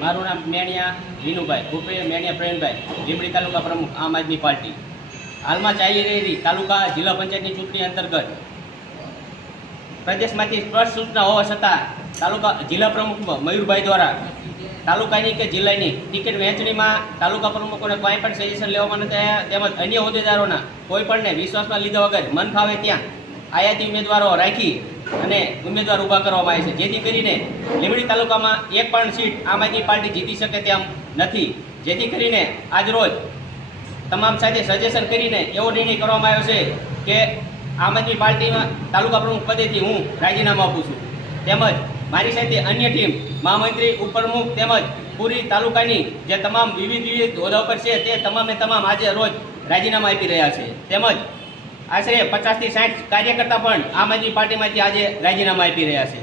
મારું નામ મેણિયા વિનુભાઈ, ભૂપેન્દ્ર મેણિયા પ્રવીણભાઈ, લીંબડી તાલુકા પ્રમુખ, આમ આદમી પાર્ટી. હાલમાં ચાલી રહેલી તાલુકા જિલ્લા પંચાયતની ચૂંટણી અંતર્ગત પ્રદેશમાંથી સ્પષ્ટ સૂચના હોવા છતાં તાલુકા જિલ્લા પ્રમુખ મયુરભાઈ દ્વારા તાલુકાની કે જિલ્લાની ટિકિટ વહેંચણીમાં તાલુકા પ્રમુખોને કોઈ પણ સજેશન લેવામાં નથી આવ્યા, તેમજ અન્ય હોદ્દેદારોના કોઈ પણને વિશ્વાસમાં લીધા વગર મન ફાવે ત્યાં આયાતી ઉમેદવારો રાખી અને ઉમેદવાર ઊભા કરવામાં આવે છે, જેથી કરીને લીંબડી તાલુકામાં એક પણ સીટ આમ આદમી પાર્ટી જીતી શકે તેમ નથી. જેથી કરીને આજરોજ તમામ સાથે સજેશન કરીને એવો નિર્ણય કરવામાં આવ્યો છે કે આમ આદમી પાર્ટીમાં તાલુકા પ્રમુખ પદેથી હું રાજીનામું આપું છું. તેમજ મારી સાથે અન્ય ટીમ મહામંત્રી, ઉપપ્રમુખ તેમજ પૂરી તાલુકાની જે તમામ વિવિધ હોદ્દા પર છે તે તમામે તમામ આજે રોજ રાજીનામા આપી રહ્યા છે. તેમજ આશરે 50 થી 60 કાર્યકર્તા પણ આમ આદમી પાર્ટીમાંથી આજે રાજીનામા આપી રહ્યા છે.